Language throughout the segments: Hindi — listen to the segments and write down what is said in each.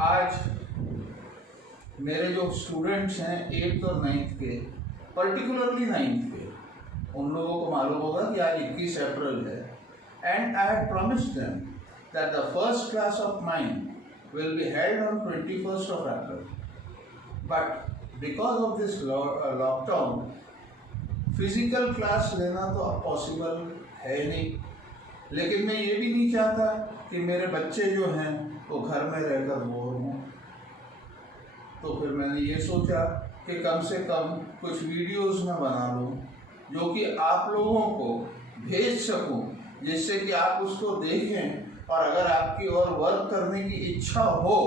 आज मेरे जो स्टूडेंट्स हैं 8th और 9th के, पर्टिकुलरली 9th के, उन लोगों को मालूम होगा कि आज 21 अप्रैल है, and I have promised them that the first class of mine will be held on 21st of April. But because of this lockdown physical class लेना तो अब पॉसिबल है नहीं, लेकिन मैं ये भी नहीं चाहता कि मेरे बच्चे जो हैं वो घर में रहकर बोर हों। तो फिर मैंने ये सोचा कि कम से कम कुछ वीडियोस में बना लूँ जो कि आप लोगों को भेज सकूँ, जिससे कि आप उसको देखें और अगर आपकी और वर्क करने की इच्छा हो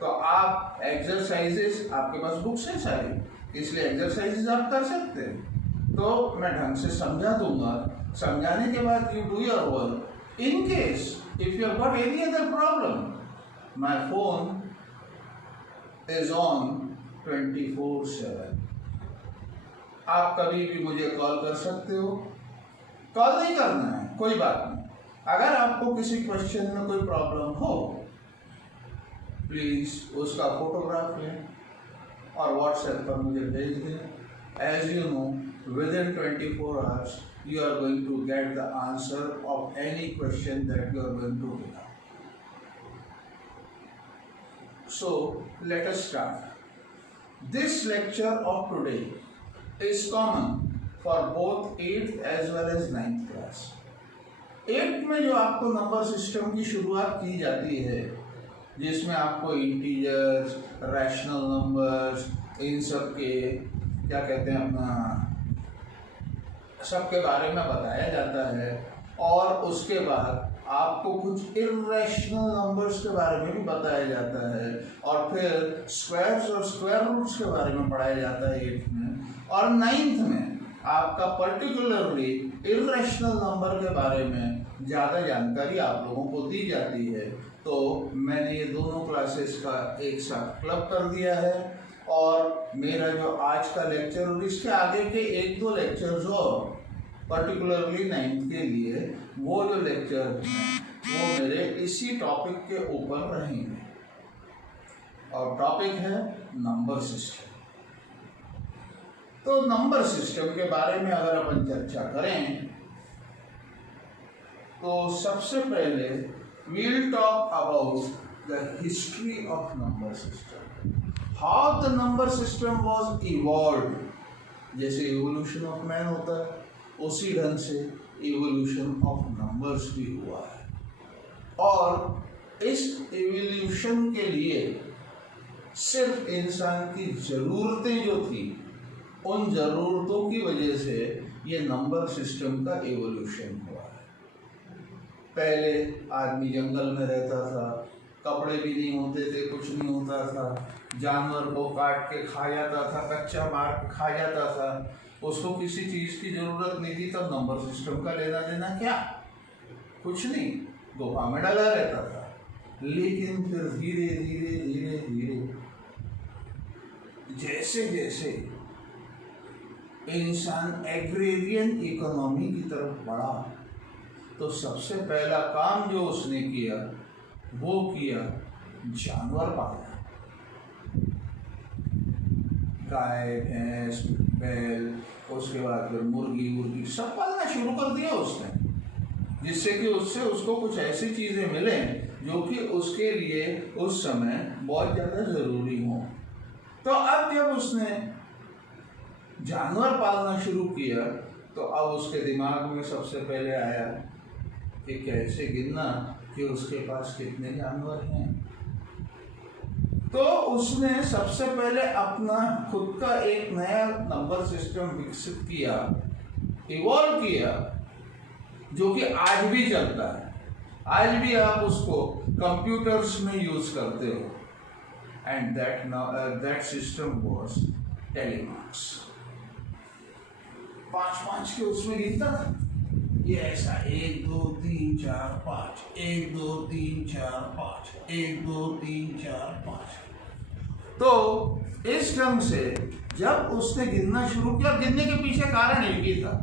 तो आप एक्सरसाइजेस, आपके पास बुक्स हैं सारी, इसलिए एक्सरसाइजेस आप कर सकते हैं। तो मैं ढंग से समझा दूंगा, समझाने के बाद you do your work. In case if you have got any other problem, my phone is on 24/7। आप कभी भी मुझे कॉल कर सकते हो। कॉल नहीं करना है, कोई बात नहीं। अगर आपको किसी क्वेश्चन में कोई प्रॉब्लम हो, प्लीज उसका फोटोग्राफ लें और व्हाट्सएप पर मुझे भेज दें। As you know, within 24 hours you are going to get the answer of any question that you are going to get. So let us start. This lecture of today is common for both 8th as well as 9th class. 8th में जो आपको नंबर सिस्टम की शुरुआत की जाती है, जिसमें आपको इंटीजर्स, रैशनल नंबर्स, इन सब के क्या कहते हैं अपना सबके बारे में बताया जाता है, और उसके बाद आपको कुछ इर्रेशनल नंबर्स के बारे में भी बताया जाता है, और फिर स्क्वायर्स और स्क्वायर रूट्स के बारे में पढ़ाया जाता है 8th में, और 9th में आपका पर्टिकुलरली इर्रेशनल नंबर के बारे में ज़्यादा जानकारी आप लोगों को दी जाती है। तो मैंने ये दोनों क्लासेस का एक साथ क्लब कर दिया है, और मेरा जो आज का लेक्चर और इसके आगे के 1-2 लेक्चर्स और पर्टिकुलरली 9th के लिए वो जो लेक्चर हैं वो मेरे इसी टॉपिक के ऊपर रहेंगे, और टॉपिक है नंबर सिस्टम। तो नंबर सिस्टम के बारे में अगर अपन चर्चा करें तो सबसे पहले we'll talk about the history of number system. How the number system was evolved. जैसे evolution of man होता है, उसी ढंग से evolution of numbers भी हुआ है, और इस evolution के लिए सिर्फ इंसान की ज़रूरतें जो थी, उन ज़रूरतों की वजह से ये नंबर सिस्टम का evolution हुआ है। पहले आदमी जंगल में रहता था, कपड़े भी नहीं होते थे, कुछ नहीं होता था, जानवर को काट के खा जाता था, कच्चा मार के खा जाता था, उसको किसी चीज़ की ज़रूरत नहीं थी। तब नंबर सिस्टम का लेना देना क्या, कुछ नहीं, गुफा में डला रहता था। लेकिन फिर धीरे धीरे धीरे धीरे जैसे जैसे इंसान एग्रेरियन इकोनॉमी की तरफ बढ़ा, तो सबसे पहला काम जो उसने किया वो किया जानवर पालना। गाय, भैंस, बैल, उसके बाद फिर मुर्गी सब पालना शुरू कर दिया उसने, जिससे कि उससे उसको कुछ ऐसी चीज़ें मिले जो कि उसके लिए उस समय बहुत ज़्यादा ज़रूरी हों। तो अब जब उसने जानवर पालना शुरू किया तो अब उसके दिमाग में सबसे पहले आया कि कैसे गिनना कि उसके पास कितने जानवर हैं। तो उसने सबसे पहले अपना खुद का एक नया नंबर सिस्टम विकसित किया, इवॉल्व किया, जो कि आज भी चलता है। आज भी आप उसको कंप्यूटर्स में यूज करते हो, and that system was telemarks. 5-5 के उसमें गिनता था, ये ऐसा 1 2 3 4 5, 1 2 3 4 5, 1 2 3 4 5। तो इस ढंग से जब उसने गिनना शुरू किया, गिनने के पीछे कारण एक ही था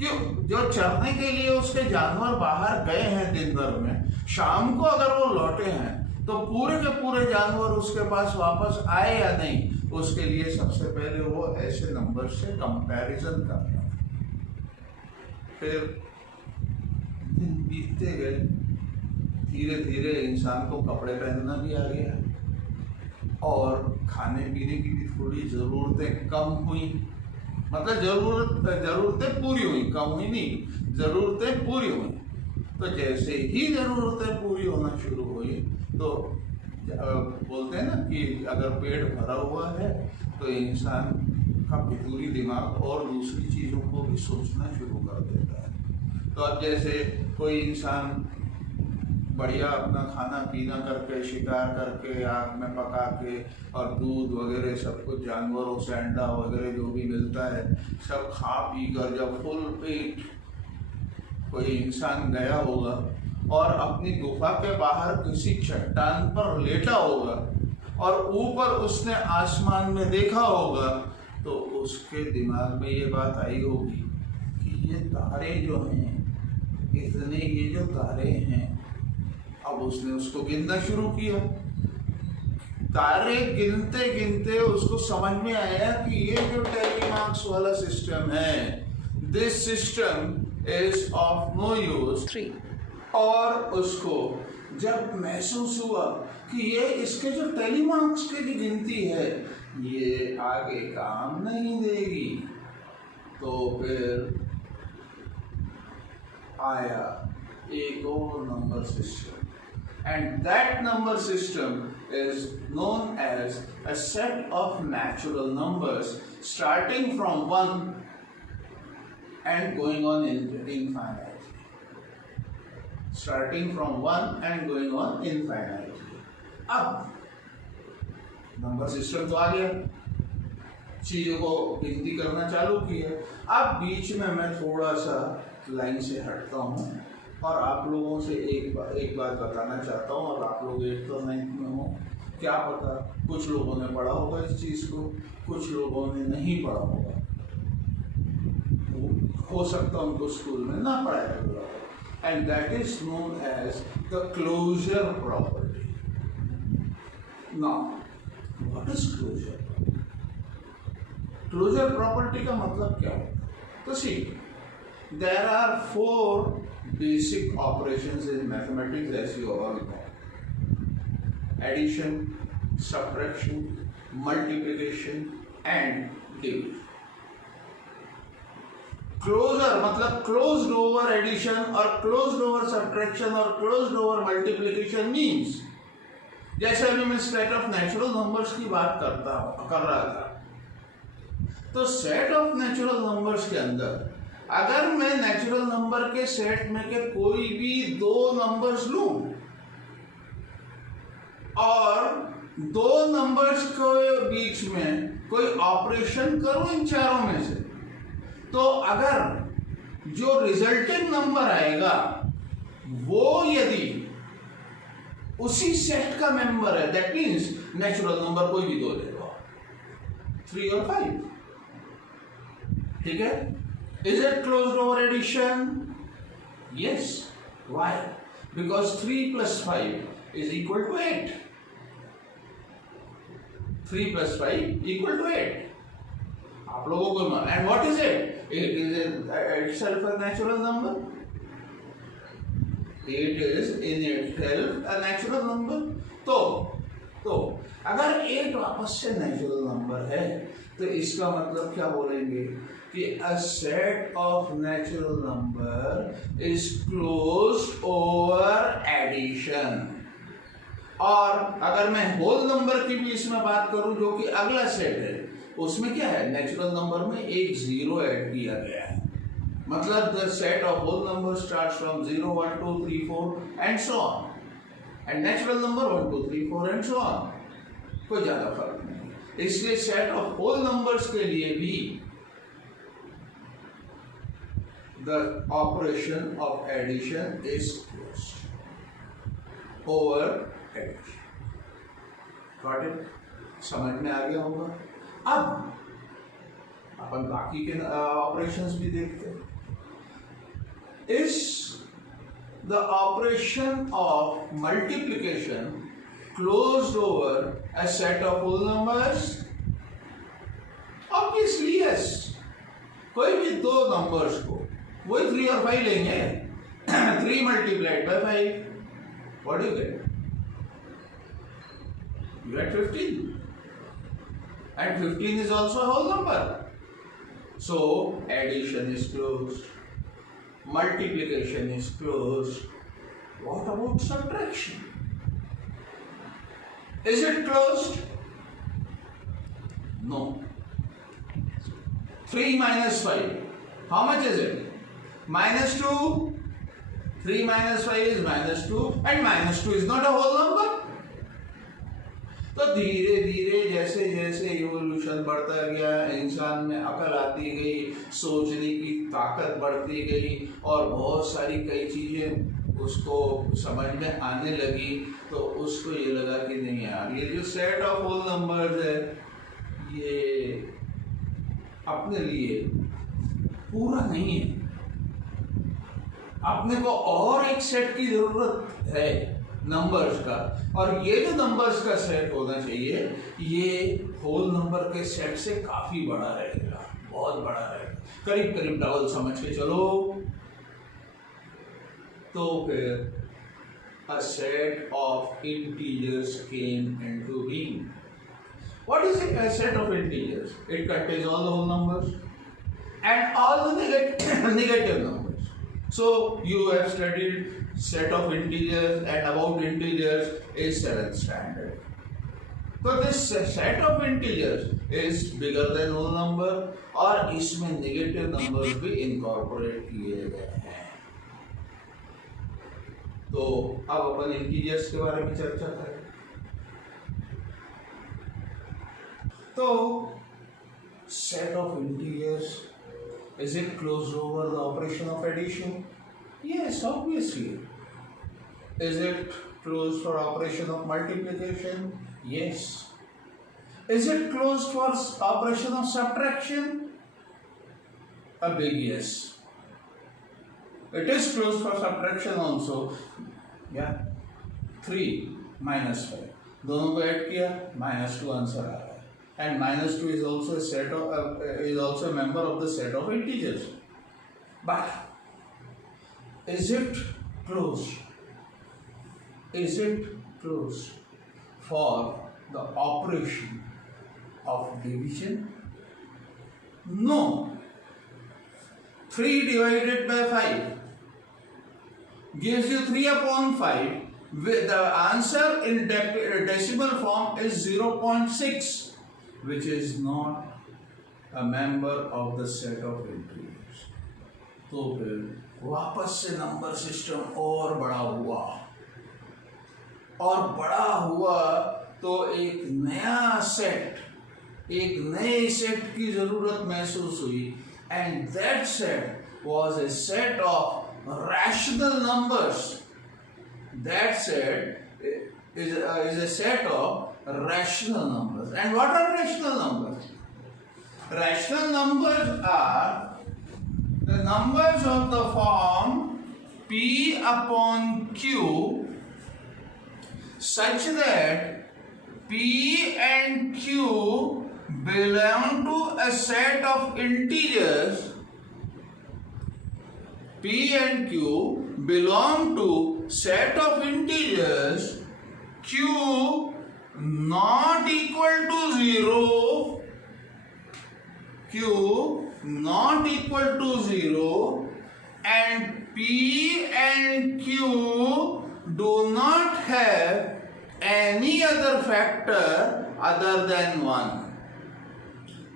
कि जो चरने के लिए उसके जानवर बाहर गए हैं दिन भर में, शाम को अगर वो लौटे हैं तो पूरे के पूरे जानवर उसके पास वापस आए या नहीं, उसके लिए सबसे पहले वो ऐसे नंबर से कंपैरिजन करता। फिर दिन बीतते गए, धीरे धीरे इंसान को कपड़े पहनना भी आ गया और खाने पीने की भी थोड़ी ज़रूरतें कम हुई। मतलब ज़रूरतें पूरी हुई, कम हुई नहीं, ज़रूरतें पूरी हुई। तो जैसे ही ज़रूरतें पूरी होना शुरू हुई तो बोलते हैं ना कि अगर पेट भरा हुआ है तो इंसान का फितूरी दिमाग और दूसरी चीज़ों को भी सोचना शुरू कर देता है। तो अब जैसे कोई इंसान बढ़िया अपना खाना पीना करके, शिकार करके, आग में पका के और दूध वगैरह सब कुछ जानवरों से, अंडा वगैरह जो भी मिलता है सब खा पी कर जब फुल पेट कोई इंसान गया होगा और अपनी गुफा के बाहर किसी चट्टान पर लेटा होगा और ऊपर उसने आसमान में देखा होगा, तो उसके दिमाग में ये बात आई होगी कि ये तारे जो हैं, इतने ये जो तारे हैं, अब उसने उसको गिनना शुरू किया। तारे गिनते गिनते उसको समझ में आया कि ये जो टेलीमार्क्स वाला सिस्टम है, this system is of no use. और उसको जब महसूस हुआ कि ये इसके जो टेलीमार्क्स की जो गिनती है ये आगे काम नहीं देगी, तो फिर आया एक और number system, and that number system is known as a set of natural numbers starting from 1 and going on infinitely. Starting from 1 and going on infinitely. अब नंबर सिस्टम तो आ गया, चीजों को गिनती करना चालू किया। अब बीच में मैं थोड़ा सा लाइन से हटता हूँ और आप लोगों से एक बात बताना चाहता हूँ। और आप लोग 8th और 9th में हो, क्या पता कुछ लोगों ने पढ़ा होगा इस चीज़ को, कुछ लोगों ने नहीं पढ़ा होगा, हो सकता है उनको स्कूल में ना पढ़ाया होगा। And that is known as the closure property. Now what is closure? Closure property का मतलब क्या होता है? तो see, there are 4 basic operations in mathematics, as you all know: addition, subtraction, multiplication and division. Closure मतलब क्लोज्ड ओवर एडिशन और क्लोज्ड ओवर सब्ट्रैक्शन और क्लोज्ड ओवर मल्टीप्लिकेशन मीन्स, जैसे अभी मैं सेट ऑफ नेचुरल नंबर्स की बात कर रहा था, तो सेट ऑफ नेचुरल नंबर्स के अंदर अगर मैं नेचुरल नंबर के सेट में के कोई भी 2 नंबर्स लूं और 2 नंबर्स के बीच में कोई ऑपरेशन करूं इन चारों में से, तो अगर जो रिजल्टिंग नंबर आएगा वो यदि उसी सेट का मेंबर है, दैट मीन्स नेचुरल नंबर कोई भी 2 ले लो, 3 और 5, ठीक है? Is it closed over addition? Yes. Why? Because 3 plus 5 is equal to 8. 3 plus 5 equal to 8. आप लोगों को मान, and what is it? It is itself a natural number. It is in itself a natural number. तो अगर 8 वापस से नेचुरल नंबर है तो इसका मतलब क्या बोलेंगे कि a set of natural number is closed over addition। और अगर मैं होल नंबर की भी इसमें बात करूं जो कि अगला सेट है, उसमें क्या है, नेचुरल नंबर में एक 0 ऐड किया गया है, मतलब the set of whole number starts from 0, 1, 2, 3, 4 and so on, and natural number 1, 2, 3, 4 and so on, कोई ज्यादा फर्क नहीं। इसलिए सेट ऑफ होल नंबर्स के लिए भी the operation of addition is closed over addition। Got it? समझ में आ गया होगा। अब अपन बाकी के ऑपरेशंस भी देखते हैं। Is the operation of multiplication closed over a set of whole numbers? Obviously yes. कोई भी दो नंबर्स को वही 3 और 5 लेंगे 3 multiplied by 5, what do you get? You get 15, and 15 is also a whole number. So addition is closed, multiplication is closed. What about subtraction? Is it closed? No. 3 minus 5. How much is it? Minus 2. 3 minus 5 is minus 2, and minus 2 is not a whole number. तो धीरे धीरे जैसे जैसे इवोल्यूशन बढ़ता गया, इंसान में अकल आती गई, सोचने की ताकत बढ़ती गई और बहुत सारी कई चीज़ें उसको समझ में आने लगी, तो उसको ये लगा कि नहीं यार, ये जो सेट ऑफ होल नंबर्स है ये अपने लिए पूरा नहीं है, अपने को और एक सेट की जरूरत है नंबर्स का, और ये जो नंबर्स का सेट होना चाहिए ये होल नंबर के सेट से काफी बड़ा रहेगा, बहुत बड़ा रहेगा, करीब करीब डबल समझ के चलो। तो फिर a set of integers came into being. What is a set of integers? It contains all the whole numbers and all the negative numbers. So you have studied set of integers, and about integers is 7th standard. So this set of integers is bigger than whole number, और इसमें negative numbers भी incorporate किए गए हैं। तो अब अपन इंटीजर्स के बारे में चर्चा करें। तो set of integers, is it closed over the operation of addition? Yes, obviously. Is it closed for operation of multiplication? Yes. Is it closed for operation of subtraction? A big yes. It is closed for subtraction also. Yeah. 3 minus 5. दोनों को ऐड किया, -2 आंसर आ रहा है. And -2 is also a set of is also a member of the set of integers. But is it closed? Is it closed for the operation of division? No. 3 divided by 5 gives you 3 upon 5. The answer in decimal form is 0.6, which is not a member of the set of integers. तो फिर वापस से नंबर सिस्टम और बड़ा हुआ, और बड़ा हुआ तो एक नया सेट, एक नए सेट की जरूरत महसूस हुई, and that set was a set of rational numbers. That set is a set of rational numbers. And what are rational numbers? Rational numbers are the numbers of the form P upon Q such that P and Q belong to a set of integers. P and Q belong to set of integers Q not equal to 0, Q not equal to 0, and P and Q do not have any other factor other than 1.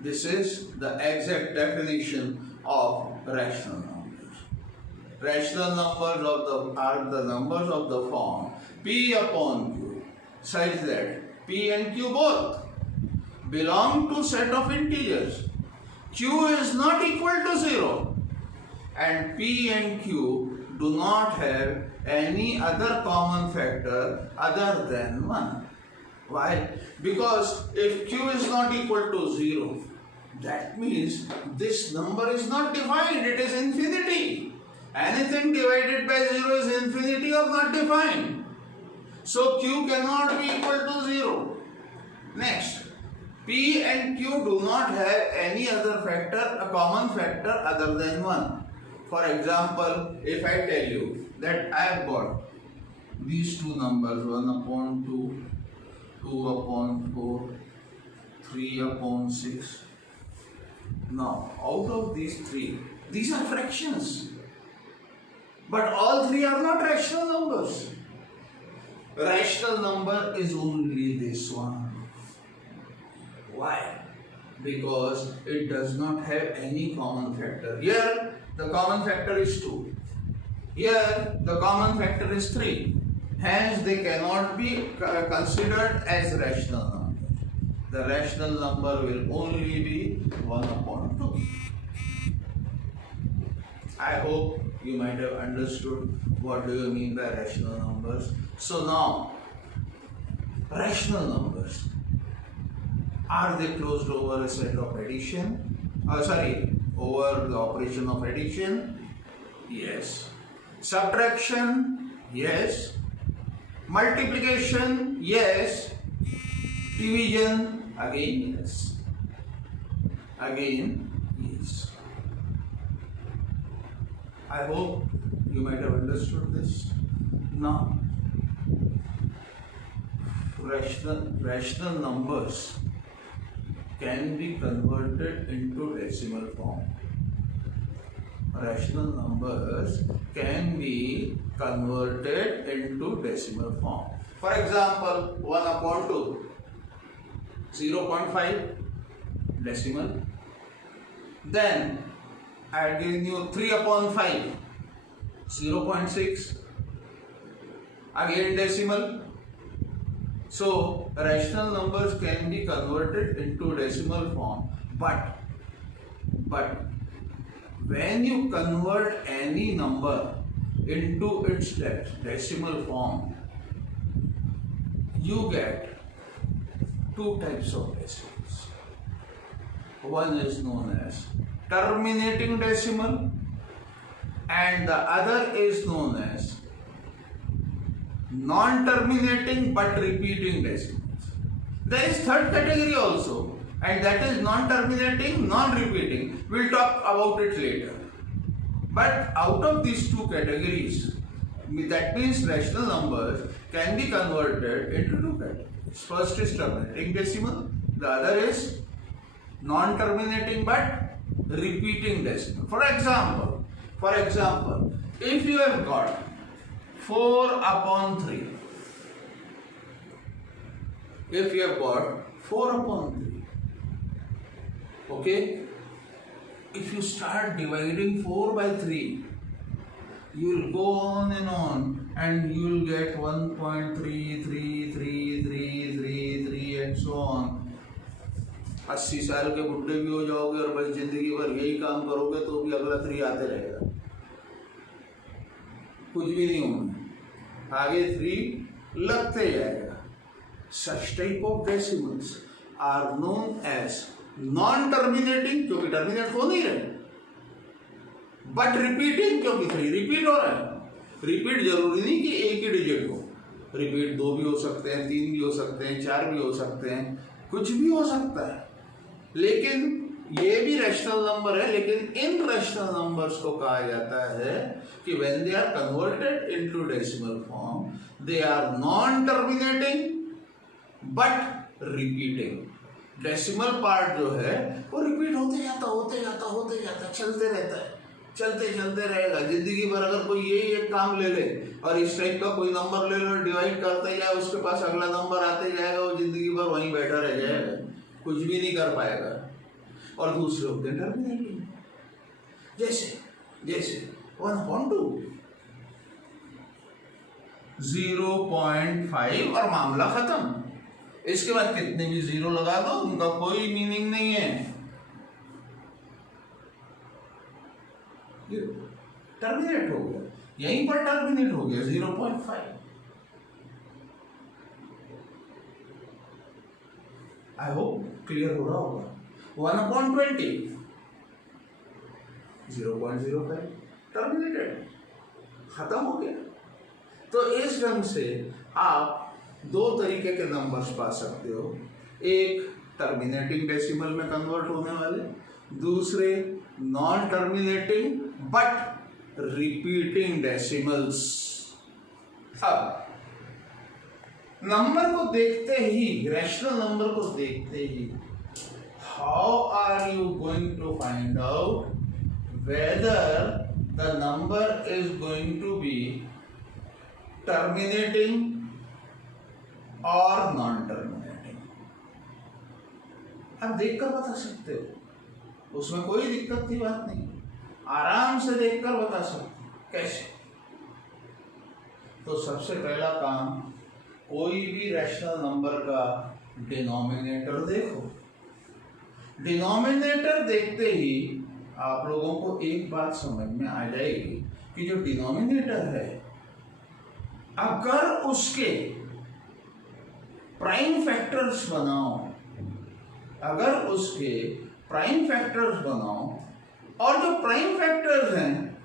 This is the exact definition of rational numbers. Rational numbers are the numbers of the form P upon Q, such that P and Q both belong to set of integers. Q is not equal to 0, and P and Q do not have any other common factor other than 1. Why? Because if Q is not equal to 0, that means this number is not defined, it is infinity. Anything divided by 0 is infinity or not defined. So Q cannot be equal to 0. Next, P and Q do not have any other factor, a common factor other than 1. For example, if I tell you that I have got these two numbers, 1 upon 2, 2 upon 4, 3 upon 6. Now, out of these three, these are fractions. But all three are not rational numbers. Rational number is only this one. Why? Because it does not have any common factor. Here, the common factor is 2. Here, the common factor is 3. Hence, they cannot be considered as rational numbers. The rational number will only be 1 upon 2. I hope you might have understood what do you mean by rational numbers. So now, rational numbers, are they closed over a set of addition? Over the operation of addition? Yes. Subtraction? Yes. Multiplication? Yes. Division? Again, yes. Again, yes. I hope you might have understood this. Now, rational numbers can be converted into decimal form. Rational numbers can be converted into decimal form. For example, 1 upon 2, 0.5 decimal. Then I have given you 3 upon 5, 0.6, again decimal. So, rational numbers can be converted into decimal form, but when you convert any number into its decimal form, you get two types of decimals. One is known as terminating decimal and the other is known as non-terminating but repeating decimals. There is third category also, and that is non-terminating, non-repeating. We'll talk about it later. But out of these two categories, that means rational numbers can be converted into two categories. First is terminating decimal, the other is non-terminating but repeating decimal. For example, if you have got 4 upon 3. If you have got 4 upon 3, okay, if you start dividing 4 by 3, you will go on and you will get 1.333333 and so on. 80 साल के बुढ़े भी हो जाओगे और बस जिंदगी भर यही काम करोगे तो भी अगला 3 आते रहेगा, कुछ भी नहीं होगा, आगे 3 लगते जाएगा. Such type of decimals are known as non-terminating, क्योंकि terminate हो नहीं रहे, but repeating, क्योंकि 3 repeat हो रहा है. Repeat जरूरी नहीं कि एक ही डिजिट हो, repeat 2 भी हो सकते हैं, 3 भी हो सकते हैं, 4 भी हो सकते हैं, कुछ भी हो सकता है. लेकिन ये भी रैशनल नंबर है, लेकिन इन रैशनल नंबर्स को कहा जाता है कि when they are converted into decimal form, they are non-terminating but repeating. Decimal part जो है वो रिपीट होते जाता चलते रहेगा. जिंदगी भर अगर कोई यही एक काम ले ले और इस टाइप का कोई नंबर ले लो, डिवाइड करते जाए, उसके पास अगला नंबर आते जाएगा, वो जिंदगी भर वहीं बैठा रह जाएगा, कुछ भी नहीं कर पाएगा. और दूसरे होते हैं टर्मिनेटिंग, जैसे 1/2, 0.5 और मामला खत्म. इसके बाद कितने भी 0 लगा दो, उनका कोई मीनिंग नहीं है. टर्मिनेट हो गया, यहीं पर टर्मिनेट हो गया 0.5. आई होप क्लियर हो रहा होगा. 1/20, 0.05 टर्मिनेटेड, खत्म हो गया. तो इस ढंग से आप दो तरीके के नंबर्स पा सकते हो, एक टर्मिनेटिंग डेसिमल में कन्वर्ट होने वाले, दूसरे non terminating but repeating decimals. अब नंबर को देखते ही, रैशनल नंबर को देखते ही, how are you going to find out whether the number is going to be terminating और नॉन टर्मिनेटिंग? आप देखकर बता सकते हो, उसमें कोई दिक्कत की बात नहीं, आराम से देखकर बता सकते हो। कैसे? तो सबसे पहला काम, कोई भी रैशनल नंबर का डिनोमिनेटर देखो। डिनोमिनेटर देखते ही आप लोगों को एक बात समझ में आ जाएगी कि जो डिनोमिनेटर है, अगर उसके प्राइम फैक्टर्स बनाओ, अगर उसके प्राइम फैक्टर्स बनाओ और जो प्राइम फैक्टर्स हैं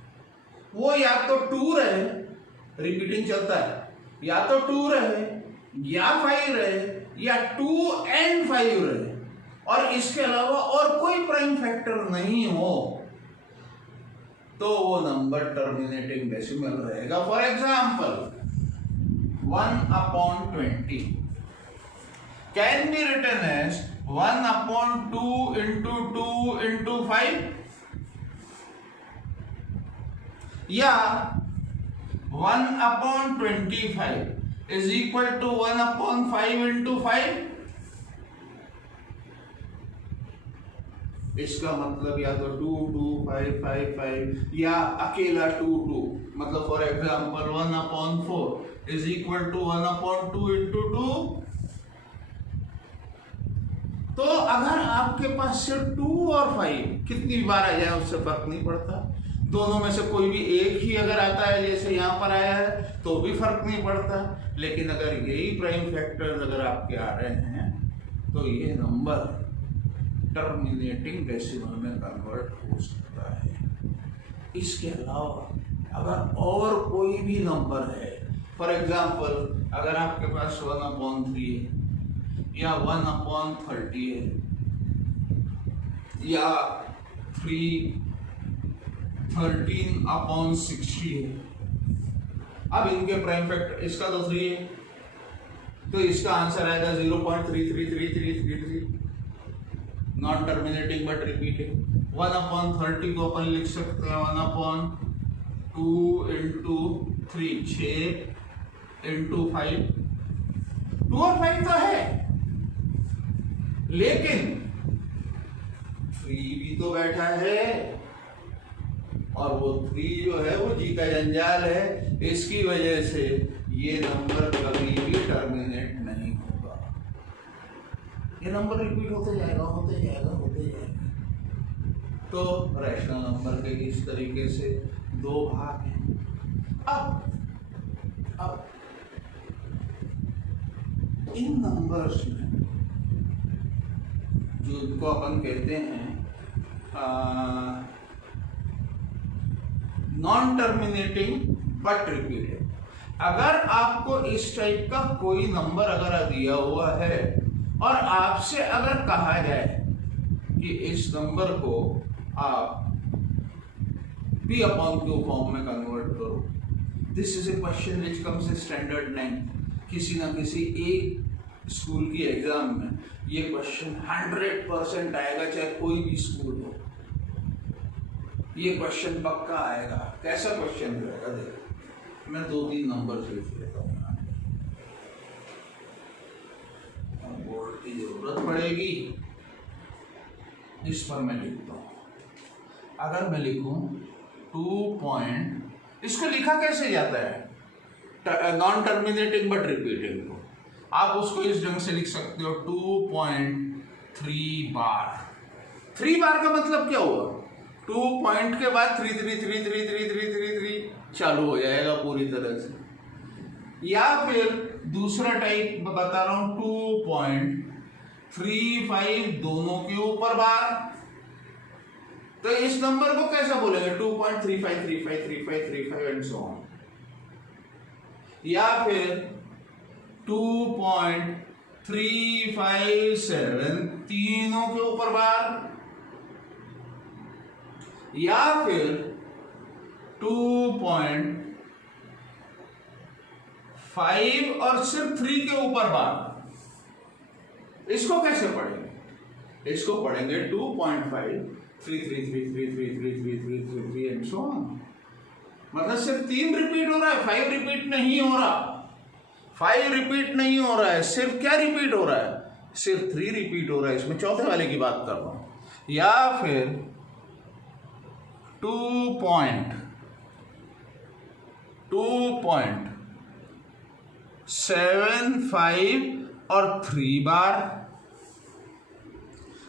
वो या तो 2 रहे, रिपीटिंग चलता है, या तो 2 रहे या 5 रहे या 2 and 5 रहे, और इसके अलावा और कोई प्राइम फैक्टर नहीं हो, तो वो नंबर टर्मिनेटिंग डेसिमल रहेगा। For example 1/20 can be written as 1/2 into 2 into 5, या 1/25 is equal to 1/5 into 5। इसका मतलब या तो 2 2 5 5 5 या अकेला 2 2, मतलब for example 1/4 is equal to 1/2 into 2। तो अगर आपके पास सिर्फ 2 और 5 कितनी बार आ जाए उससे फर्क नहीं पड़ता, दोनों में से कोई भी एक ही अगर आता है, जैसे यहाँ पर आया है, तो भी फर्क नहीं पड़ता। लेकिन अगर यही प्राइम फैक्टर्स अगर आपके आ रहे हैं, तो ये नंबर टर्मिनेटिंग डेसिमल में कन्वर्ट हो सकता है। इसके अलावा अगर और कोई भी नंबर है, फॉर एग्जाम्पल अगर आपके पास 1/3 है या 1/30 है या 13/60 है, अब इनके प्राइम फैक्टर, इसका तो 3 है, तो इसका आंसर आएगा 0.33333, नॉन टर्मिनेटिंग बट रिपीटिंग। 1/30 को अपन लिख सकते हैं 1/2 into 3, 6 into 5। 2 और 5 तो है, लेकिन 3 भी तो बैठा है, और वो 3 जो है वो जी का जंजाल है। इसकी वजह से ये नंबर कभी भी टर्मिनेट नहीं होगा, ये नंबर रिपीट होते जाएगा होते जाएगा होते जाएगा। तो रैशनल नंबर के इस तरीके से 2 भाग हैं। अब इन नंबर्स में जो इनको अपन कहते हैं नॉन टर्मिनेटिंग बट रिपीटेड, अगर आपको इस टाइप का कोई नंबर अगर दिया हुआ है और आपसे अगर कहा जाए कि इस नंबर को आप P/Q फॉर्म में कन्वर्ट करो, this is a question which comes in standard 9। किसी ना किसी एक स्कूल की एग्जाम में ये क्वेश्चन 100% आएगा, चाहे कोई भी स्कूल हो, ये क्वेश्चन पक्का आएगा। कैसा क्वेश्चन रहेगा देखो, मैं 2-3 नंबर लिख लेता हूँ, बोर्ड की जरूरत पड़ेगी, इस पर मैं लिखता हूँ। अगर मैं लिखूं 2 इसको लिखा कैसे जाता है नॉन टर्मिनेटिंग बट रिपीटिंग को, आप उसको इस ढंग से लिख सकते हो 2.3 बार। 3 बार का मतलब क्या हुआ, 2 पॉइंट के बाद 3 चालू हो जाएगा पूरी तरह से। या फिर दूसरा टाइप बता रहा हूं 2.35 दोनों के ऊपर बार, तो इस नंबर को कैसा बोलेंगे 2.35 एंड सो ऑन। या फिर 2.357 तीनों के ऊपर बार, या फिर 2.5 और सिर्फ 3 के ऊपर बार। इसको कैसे पढ़ेंगे? इसको पढ़ेंगे 2.5 3 3 3 3 3 3 3 3 3 3 एंड सो ऑन। मतलब सिर्फ 3 रिपीट हो रहा है, 5 रिपीट नहीं हो रहा। 5 रिपीट नहीं हो रहा है, सिर्फ क्या रिपीट हो रहा है? सिर्फ 3 रिपीट हो रहा है। इसमें चौथे वाले की बात कर रहा हूं। या फिर 2.75 और 3 बार,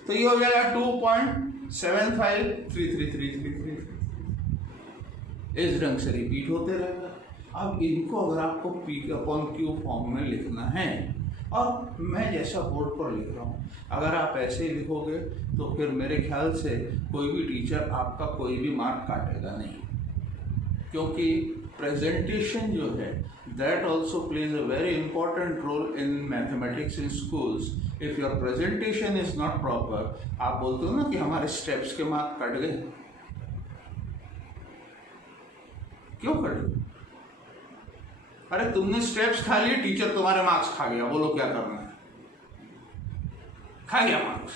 तो ये हो जाएगा 2.75 3 3 3 3 3। इस ढंग से रिपीट होते रहेगा। अब इनको अगर आपको P अपॉन Q फॉर्म में लिखना है, और मैं जैसा बोर्ड पर लिख रहा हूँ, अगर आप ऐसे ही लिखोगे तो फिर मेरे ख्याल से कोई भी टीचर आपका कोई भी मार्क काटेगा नहीं, क्योंकि प्रेजेंटेशन जो है that also plays a very important role in mathematics in schools. If your presentation is not proper, आप बोलते हो ना कि हमारे स्टेप्स के मार्क कट गए। क्यों कट गए? अरे तुमने स्टेप्स खा लिए, टीचर तुम्हारे मार्क्स खा गया, बोलो क्या करना है? खा गया मार्क्स,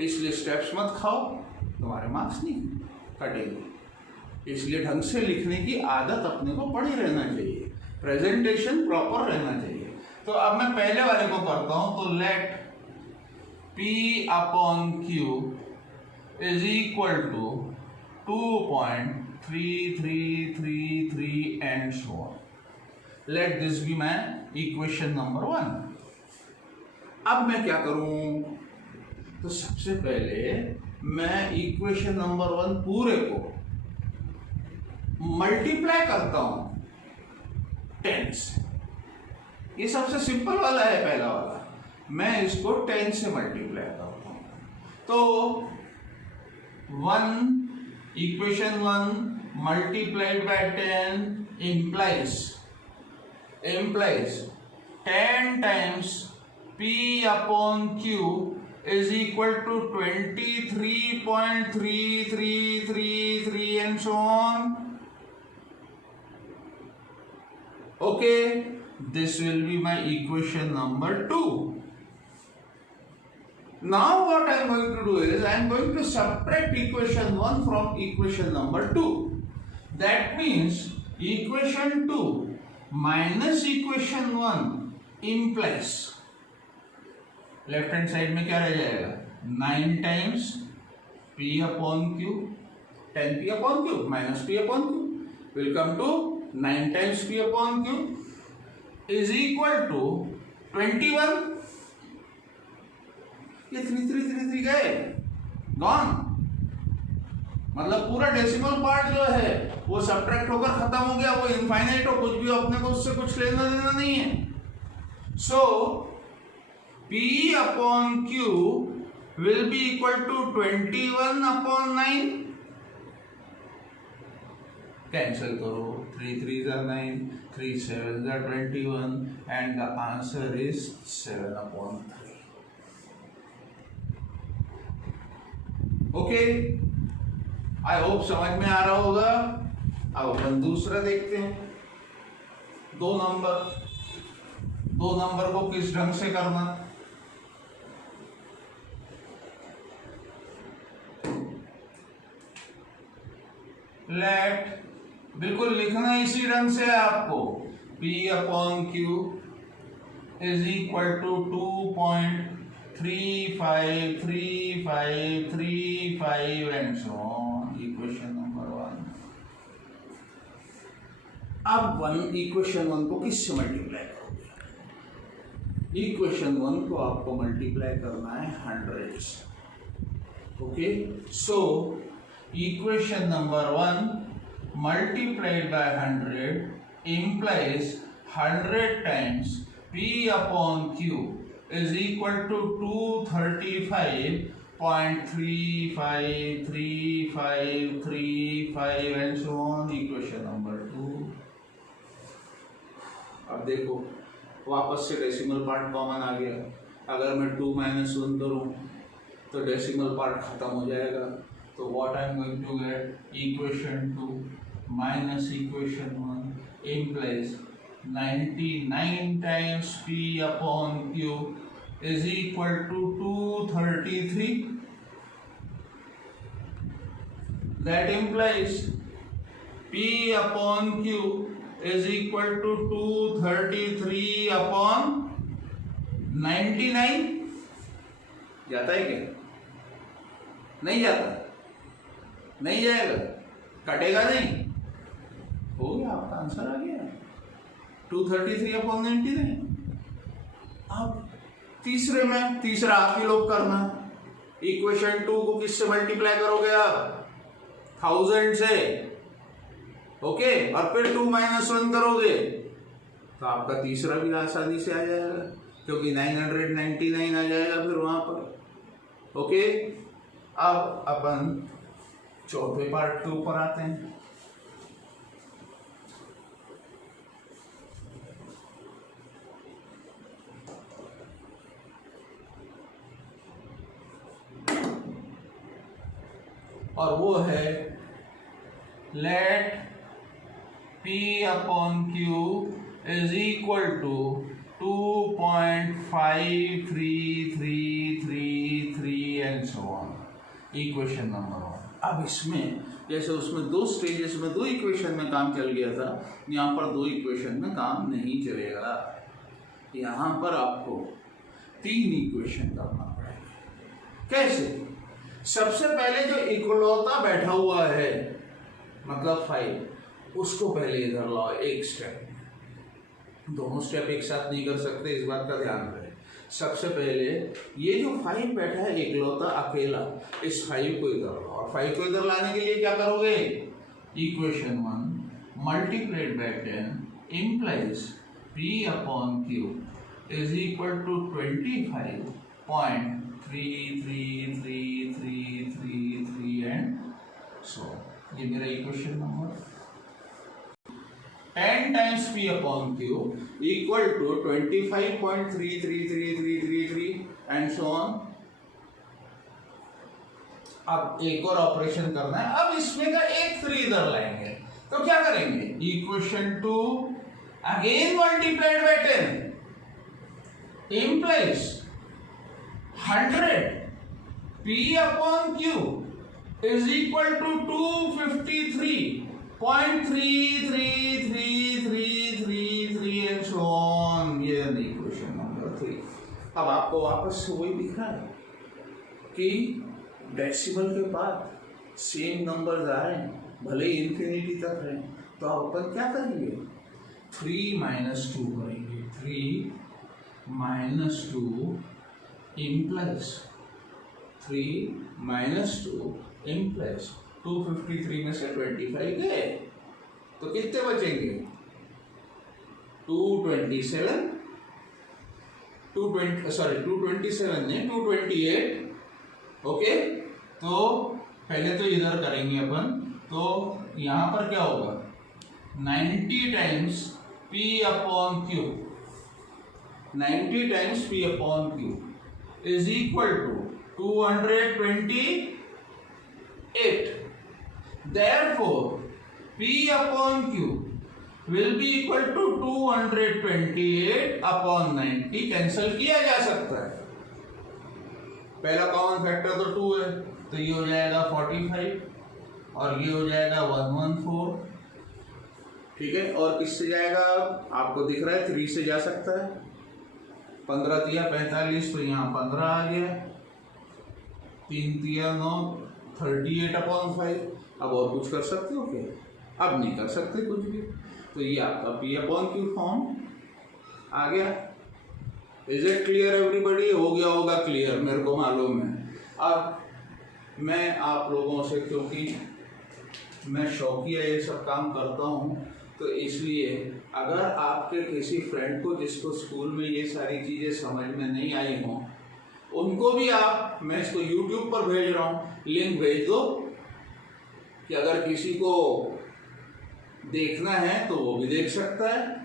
इसलिए स्टेप्स मत खाओ, तुम्हारे मार्क्स नहीं कटेंगे। इसलिए ढंग से लिखने की आदत अपने को पड़ी रहना चाहिए, प्रेजेंटेशन प्रॉपर रहना चाहिए। तो अब मैं पहले वाले को करता हूं, तो let P upon Q is equal to 2.3333 and so on. Let this be my equation number 1। अब मैं क्या करूं? तो सबसे पहले मैं इक्वेशन नंबर 1 पूरे को मल्टीप्लाई करता हूं 10 से। ये सबसे सिंपल वाला है, पहला वाला। मैं इसको 10 से मल्टीप्लाई करता हूं, तो 1 equation 1 multiplied by 10 implies 10 times P upon Q is equal to 23.3333 and so on. Okay, this will be my equation number 2. Now what I am going to do is I am going to subtract equation 1 from equation number 2. That means equation 2 minus equation 1 implies, left hand side में क्या रह जाएगा? 9 times P upon Q, 10P upon Q minus P upon Q will come to 9 times P upon Q is equal to 21. ये 3 गए, गॉन। मतलब पूरा डेसिमल पार्ट जो है वो सब्ट्रैक्ट होकर खत्म हो गया, वो इनफाइनाइट हो, कुछ भी अपने को उससे कुछ लेना देना नहीं है। सो P upon Q will be equal to 21 upon 9. Cancel करो, 3 3s are 9, 3 7s are 21, and the answer is 7 upon 3. Okay, I hope समझ में आ रहा होगा। अब अपन दूसरा देखते हैं। दो नंबर को किस ढंग से करना। लेट, बिल्कुल लिखना इसी ढंग से है आपको। P upon Q is equal to 2.353535 and so on. Equation number 1। अब इक्वेशन 1 को किससे मल्टीप्लाई करोगे? इक्वेशन 1 को आपको मल्टीप्लाई करना है 100 से। Okay, so equation number 1 multiplied by 100 implies 100 times P upon Q is equal to 235.353535 and so on. Equation number 2. अब देखो वापस से डेसिमल पार्ट कॉमन आ गया। अगर मैं 2 - 1 करूँ तो डेसिमल पार्ट खत्म हो जाएगा। तो what I am going to get, equation 2 minus equation 1 implies 99 times P upon Q is equal to 233. That implies P upon Q is equal to 233 upon 99। जाता है क्या? नहीं जाता, नहीं जाएगा, कटेगा नहीं, हो गया, आपका आंसर आ गया 233 अपॉन 99। अब तीसरा आप ही लोग करना। इक्वेशन 2 को किससे मल्टीप्लाई करोगे आप? 1000 से, ओके, और फिर 2 - 1 करोगे तो आपका तीसरा भी आसानी से आ जाएगा, क्योंकि 999 आ जाएगा फिर वहां पर, ओके। अब अपन चौथे पार्ट के ऊपर आते हैं। और वो है late P upon Q is equal to 2.53333 and so on, equation number 1। अब इसमें जैसे उसमें 2 स्टेजेस में 2 इक्वेशन में काम चल गया था, यहाँ पर 2 इक्वेशन में काम नहीं चलेगा। यहाँ पर आपको 3 इक्वेशन करना पड़ेगा। कैसे? सबसे पहले जो इकलौता बैठा हुआ है, मतलब 5, उसको पहले इधर लाओ एक स्टेप। दोनों स्टेप एक साथ नहीं कर सकते, इस बात का ध्यान रहे। सबसे पहले ये जो 5 बैठा है इकलौता अकेला, इस 5 को इधर लाओ। और 5 को इधर लाने के लिए क्या करोगे? Equation 1 multiplied by 10 implies P upon Q is equal to 25.33333 and so ये मेरा equation number 10 times P upon Q equal to 25.33333 and so on। अब एक और ऑपरेशन करना है। अब इसमें का एक 3 इधर लाएंगे तो क्या करेंगे? Equation 2 again multiplied by 10 implies 100 P upon Q is equal to 253.33333 and so on। ये इक्वेशन नंबर 3। अब आपको वापस से वही दिख रहा है कि डेसिमल के बाद सेम नंबर्स आ रहे हैं, भले ही इंफिनिटी तक है। तो आप अपन क्या करेंगे? 3 - 2 करेंगे। 3 - 2 implies 253 में से 25 गए तो कितने बचेंगे? 227 नहीं 228, ओके। तो पहले तो इधर करेंगे अपन, तो यहां पर क्या होगा? 90 times P upon Q, 90 times P upon Q is equal to 228। Therefore, P upon Q will be equal to 228 upon 90। Cancel किया जा सकता है, पहला कॉमन फैक्टर तो 2 है, तो ये हो जाएगा 45 और ये हो जाएगा 114, ठीक है। और किससे जाएगा? आपको दिख रहा है 3 से जा सकता है। 15 तिया 45, तो यहाँ 15 आ गया। 3 तिया 9, 38 upon 5। अब और कुछ कर सकते हो क्या? अब नहीं कर सकते कुछ भी। तो ये आपका P upon Q फॉर्म आ गया। Is it clear everybody? हो गया होगा क्लियर, मेरे को मालूम है। अब मैं आप लोगों से, क्योंकि मैं शौकिया ये सब काम करता हूँ, तो इसलिए अगर आपके किसी फ्रेंड को जिसको स्कूल में ये सारी चीज़ें समझ में नहीं आई हों, उनको भी आप, मैं इसको YouTube पर भेज रहा हूँ, लिंक भेज दो कि अगर किसी को देखना है तो वो भी देख सकता है।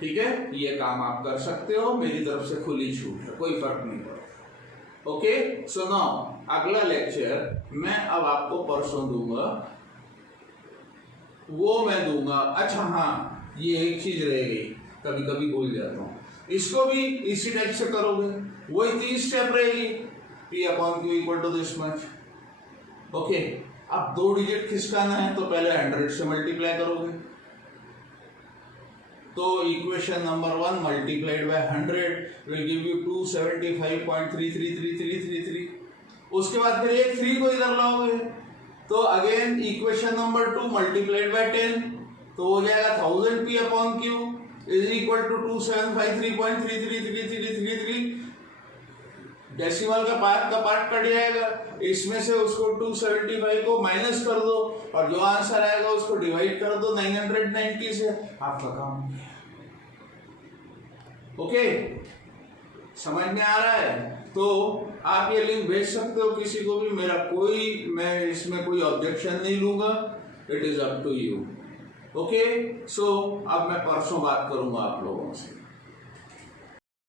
ठीक है, ये काम आप कर सकते हो, मेरी तरफ से खुली छूट है, कोई फर्क नहीं पड़ता। ओके, सो नाउ अगला लेक्चर मैं अब आपको परसों दूंगा, वो मैं दूंगा। अच्छा हाँ, ये एक चीज रह गई, कभी कभी भूल जाता हूँ, इसको भी इसी टाइप से करोगे, वही 3 स्टेप रहेगी, P/Q equal to this much. Okay, अब 2 डिजिट खिसकाना है तो पहले 100 से मल्टीप्लाई करोगे, तो equation number 1 multiplied by 100 will give you 275.333333। उसके बाद फिर एक 3 को इधर लाओगे, तो again equation number 2 multiplied by 10, तो हो जाएगा 1000 P/Q is equal to 275.333333। Decimal का पार्ट कट जाएगा, इसमें से उसको 275 को माइनस कर दो और जो आंसर आएगा उसको डिवाइड कर दो 990 से, आपका काम। ओके, समझ में आ रहा है? तो आप ये लिंक भेज सकते हो किसी को भी, मैं इसमें कोई ऑब्जेक्शन नहीं लूंगा, it is up to you. Okay, so अब मैं परसों बात करूंगा आप लोगों से।